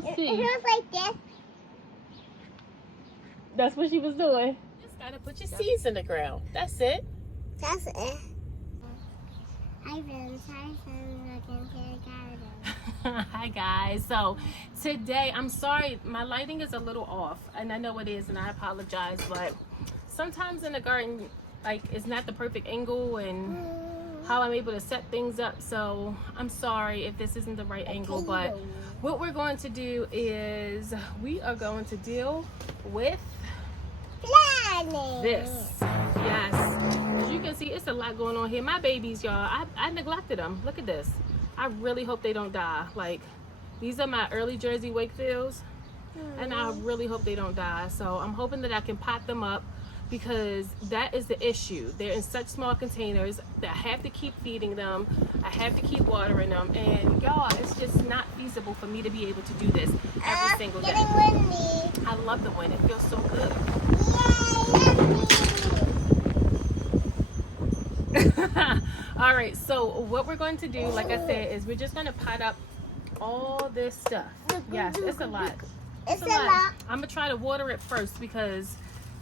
gonna see. It was like this. That's what she was doing. Just gotta put your seeds in the ground. That's it. That's it. I've been trying looking for the Hi guys. So today, I'm sorry, my lighting is a little off, and I know it is, and I apologize, but sometimes in the garden, like, it's not the perfect angle and how I'm able to set things up. So I'm sorry if this isn't the right angle, but what we're going to do is we are going to deal with this. Yes, as you can see, it's a lot going on here. My babies, y'all, I neglected them. Look at this. I really hope they don't die. Like, these are my early Jersey Wakefields, and I really hope they don't die. So I'm hoping that I can pot them up, because that is the issue. They're in such small containers that I have to keep feeding them. I have to keep watering them, and y'all, it's just not feasible for me to be able to do this every single day. windy. I love the wind. It feels so good. All right, so what we're going to do, like I said, is we're just going to pot up all this stuff. Yes, it's a lot. It's a lot. I'm gonna try to water it first, because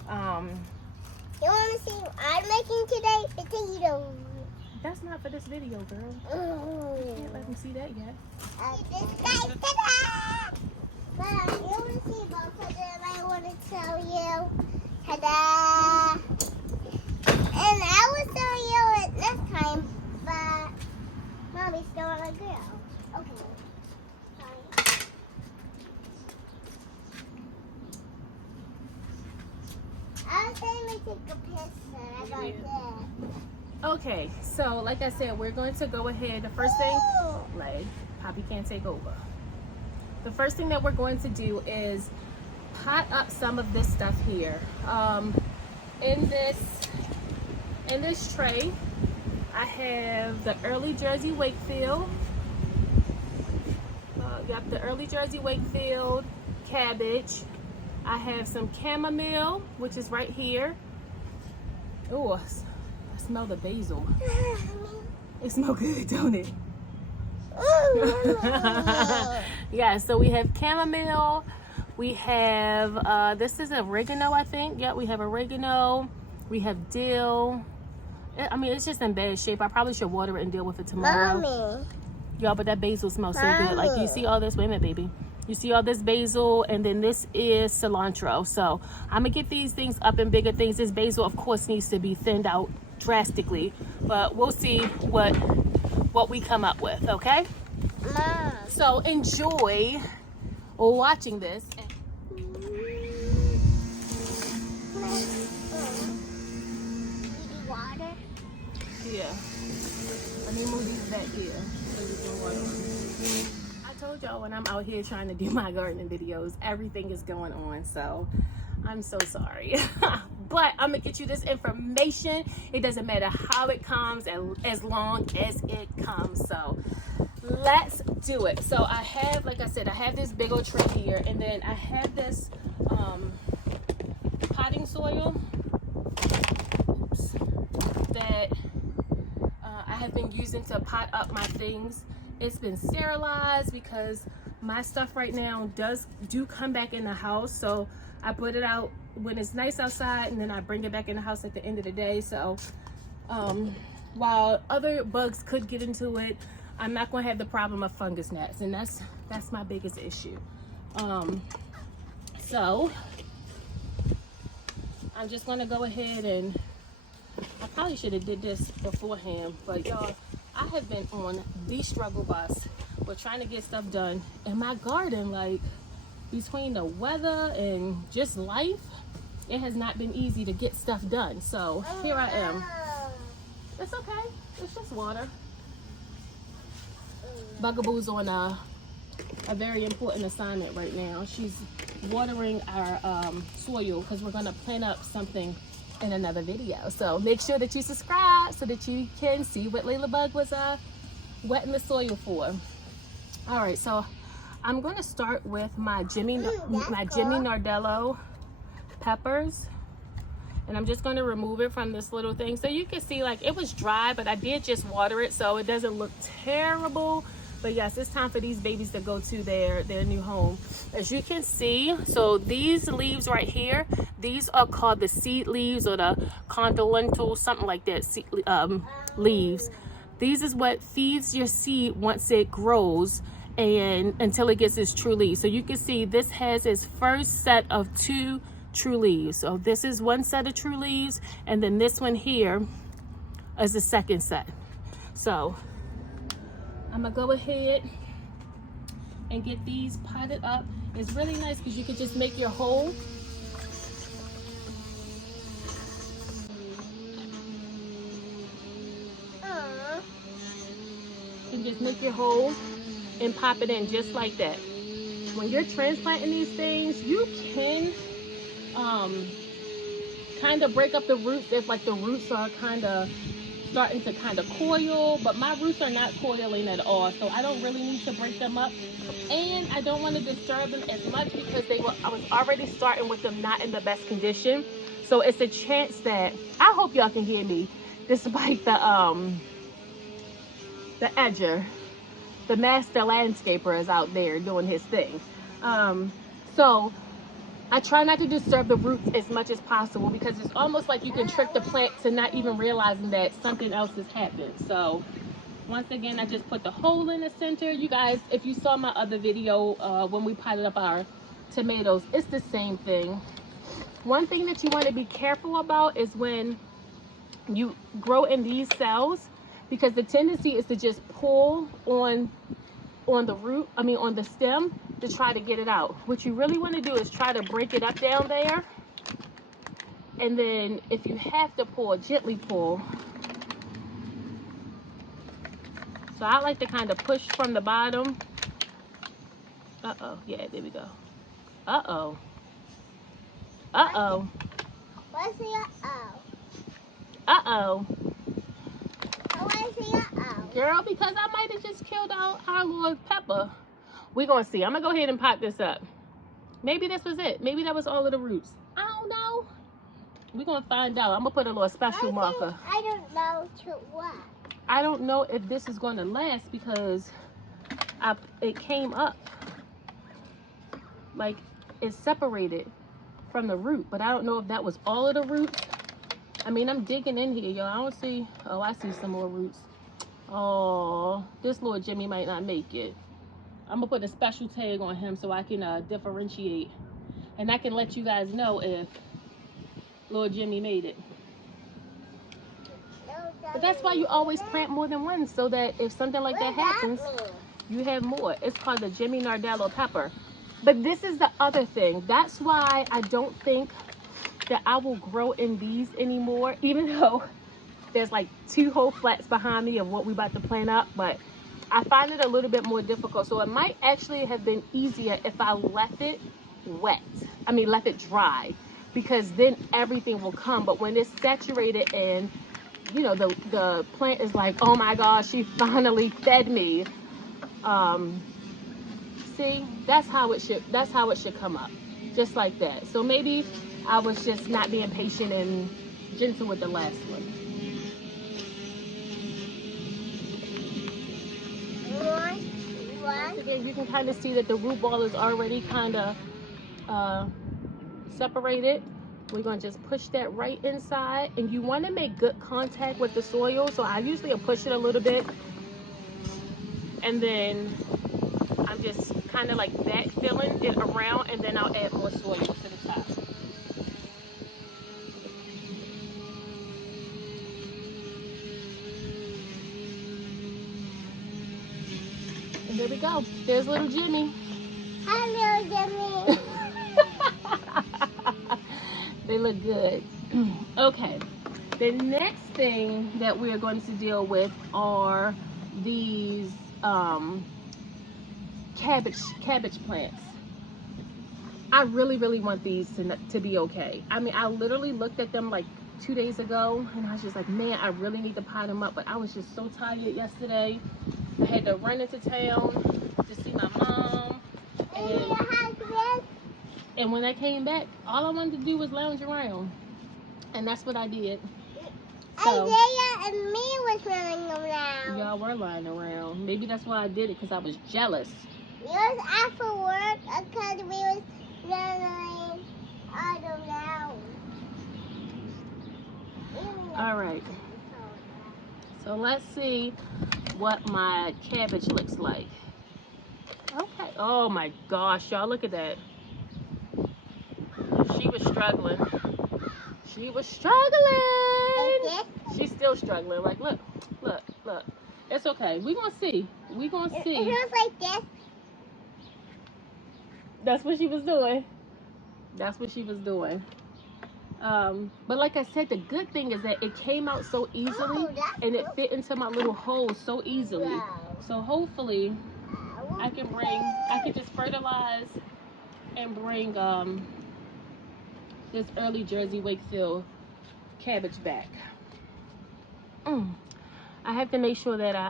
You want to see what I'm making today? Potato. that's not for this video, girl. You can't let them see that yet. This guy's ta-da! But you want to see about something I want to tell you. Ta-da! And I will tell you it next time, but Mommy's still on a grill. Okay. Sorry. I was going to take a picture. I got this. Okay, so like I said, we're going to go ahead. The first thing, like, Poppy can't take over. The first thing that we're going to do is pot up some of this stuff here. In this tray, I have the early Jersey Wakefield. Got the early Jersey Wakefield cabbage. I have some chamomile, which is right here. Oh, I smell the basil. It smells good, don't it? Yeah, so we have chamomile. We have, this is oregano, I think. Yeah, we have oregano. We have dill. I mean, it's just in bad shape. I probably should water it and deal with it tomorrow. Mommy. Y'all, but that basil smells so good. Like, you see all this? Wait a minute, baby. You see all this basil, and then this is cilantro. So I'm gonna get these things up in bigger things. This basil, of course, needs to be thinned out drastically, but we'll see what we come up with. Okay? Mom. So enjoy watching this. Water? Yeah. Let me move these back here so we can water them. I told y'all, when I'm out here trying to do my gardening videos, everything is going on, so I'm so sorry. But I'm gonna get you this information. It doesn't matter how it comes, as long as it comes. So let's do it. So I have, like I said, I have this big old tray here, and then I have this potting soil. Oops. That I have been using to pot up my things. It's been sterilized because my stuff right now do come back in the house. So I put it out when it's nice outside, and then I bring it back in the house at the end of the day. So while other bugs could get into it, I'm not going to have the problem of fungus gnats, and that's my biggest issue. So I'm just going to go ahead, and I probably should have did this beforehand, but y'all, I have been on the struggle bus with trying to get stuff done in my garden. Like, between the weather and just life, it has not been easy to get stuff done. So here I am. It's okay. It's just water. Bugaboo's on a very important assignment right now. She's watering our soil, because we're going to plant up something in another video. So make sure that you subscribe so that you can see what Layla Bug was wetting the soil for. All right, so I'm going to start with my Jimmy Nardello peppers, and I'm just going to remove it from this little thing. So you can see, like, it was dry, but I did just water it, so it doesn't look terrible. But yes, it's time for these babies to go to their new home. As you can see, so these leaves right here, these are called the seed leaves or the condylental, something like that, leaves. These is what feeds your seed once it grows and until it gets its true leaves. So you can see this has its first set of 2 true leaves. So this is one set of true leaves, and then this one here is the second set. So I'm gonna go ahead and get these potted up. It's really nice because you could just make your hole. You can just make your hole and pop it in just like that. When you're transplanting these things, you can kind of break up the roots if like the roots are kind of starting to kind of coil, but my roots are not coiling at all, so I don't really need to break them up, and I don't want to disturb them as much because I was already starting with them not in the best condition. So it's a chance that I hope y'all can hear me despite the edger, the master landscaper is out there doing his thing. So I try not to disturb the roots as much as possible because it's almost like you can trick the plant to not even realizing that something else has happened. So once again, I just put the hole in the center. You guys, if you saw my other video when we potted up our tomatoes, it's the same thing. One thing that you want to be careful about is when you grow in these cells, because the tendency is to just pull on the root, on the stem, to try to get it out. What you really want to do is try to break it up down there, and then if you have to pull, gently pull. So I like to kind of push from the bottom. Yeah, there we go. Uh-oh. What's the uh-oh? Uh-oh. What's the uh-oh? Girl, because I might have just killed our little pepper. We're going to see. I'm going to go ahead and pot this up. Maybe this was it. Maybe that was all of the roots. I don't know. We're going to find out. I'm going to put a little special marker. I don't know to what. I don't know if this is going to last because it came up. Like, it's separated from the root. But I don't know if that was all of the roots. I'm digging in here, y'all. I don't see. Oh, I see some more roots. Oh, this little Jimmy might not make it. I'm gonna put a special tag on him so I can differentiate, and I can let you guys know if little Jimmy made it. But that's why you always plant more than one, so that if something like that happens, you have more. It's called the Jimmy Nardello pepper. But this is the other thing. That's why I don't think that I will grow in these anymore, even though there's like 2 whole flats behind me of what we about to plant up. But I find it a little bit more difficult. So it might actually have been easier if I left it wet. Left it dry, because then everything will come. But when it's saturated and, the plant is like, oh my gosh, she finally fed me. See, that's how it should come up. Just like that. So maybe I was just not being patient and gentle with the last one. Once again, you can kind of see that the root ball is already kind of separated. We're going to just push that right inside, and you want to make good contact with the soil. So I usually push it a little bit, and then I'm just kind of like backfilling it around, and then I'll add more soil to the top. And there we go. There's little Jimmy. Hello, Jimmy. They look good. Okay. The next thing that we're going to deal with are these cabbage plants. I really want these to be okay. I literally looked at them like 2 days ago, and I was just like, man, I really need to pot them up. But I was just so tired yesterday. I had to run into town to see my mom. And when I came back, all I wanted to do was lounge around. And that's what I did. So, Isaiah and me was running around. Y'all were lying around. Maybe that's why I did it, because I was jealous. It was after work because we was running all around. All right. So let's see what my cabbage looks like. Okay. Oh my gosh, y'all, look at that. She was struggling. She was struggling. She's still struggling. Like, look, look, look. It's okay. We're going to see. We're going to see. It feels like this. That's what she was doing. That's what she was doing. But like I said, the good thing is that it came out so easily, and it fit into my little hole so easily. Wow. So hopefully I can just fertilize and bring this early Jersey Wakefield cabbage back. I have to make sure that I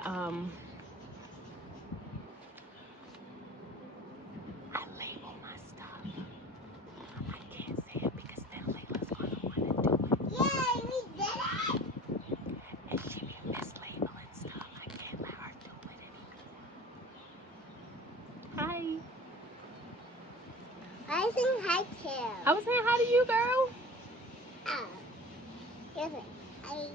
label my stuff. I can't say it because then Layla's gonna want to do it. Yay, we did it! And she be mislabeling stuff. I can't let her do it anymore. Hi. I think hi too. I was saying hi to you, girl. Oh. Here's it. Hi.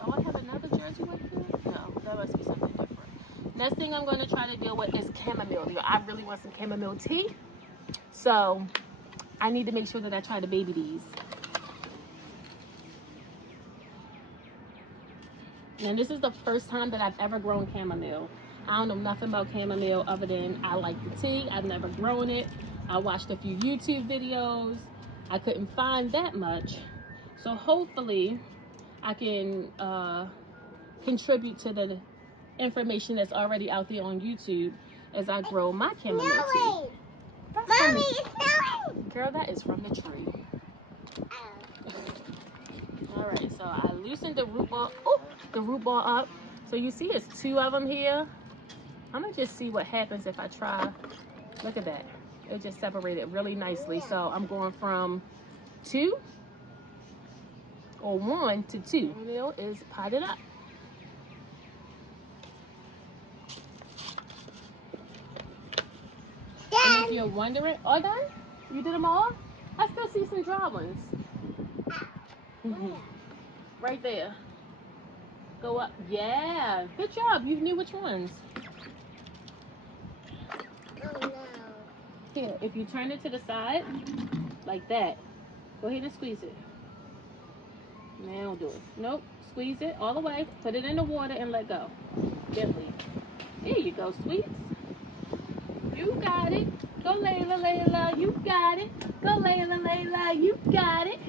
Oh, I have another Jersey Wakefield? No, that must be something different. Next thing I'm going to try to deal with is chamomile. I really want some chamomile tea. So I need to make sure that I try to baby these. And this is the first time that I've ever grown chamomile. I don't know nothing about chamomile other than I like the tea. I've never grown it. I watched a few YouTube videos. I couldn't find that much. So hopefully I can contribute to the information that's already out there on YouTube as I grow my chamomile tea. Mommy, it's snowing! Girl, that is from the tree. Oh. All right, so I loosened the root ball. Oh, the root ball up. So you see, it's 2 of them here. I'm gonna just see what happens if I try. Look at that. It just separated really nicely. So I'm going from 2 or 1 to 2. Chamomile is potted up. And if you're wondering, all done? You did them all? I still see some dry ones. Right there. Go up. Yeah. Good job. You knew which ones. Oh no. Here, if you turn it to the side, like that, go ahead and squeeze it. Now do it. Nope. Squeeze it all the way. Put it in the water and let go. Gently. There you go, sweets. You got it. Go, Layla, Layla. You got it. Go, Layla, Layla. You got it.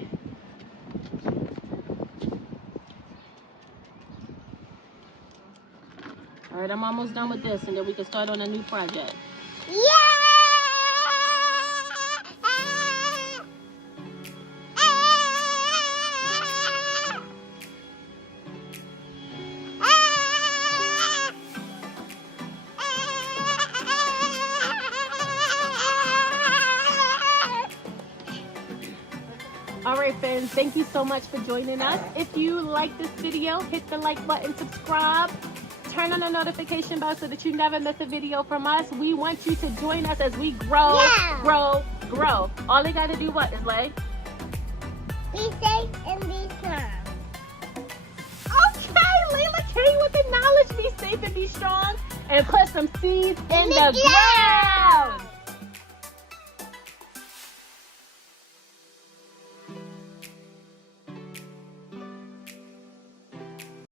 All right, I'm almost done with this, and then we can start on a new project. Yeah! All right, friends, thank you so much for joining us. If you like this video, hit the like button, subscribe, turn on the notification bell so that you never miss a video from us. We want you to join us as we grow, grow, grow. All they got to do what is like? Be safe and be strong. Okay, Layla came with the knowledge. Be safe and be strong. And put some seeds in the ground.